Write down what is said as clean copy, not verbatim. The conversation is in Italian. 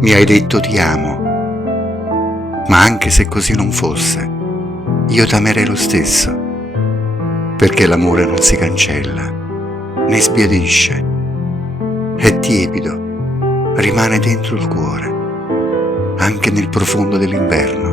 Mi hai detto ti amo, ma anche se così non fosse, io t'amerei lo stesso, perché l'amore non si cancella, né sbiadisce, è tiepido, rimane dentro il cuore, anche nel profondo dell'inverno.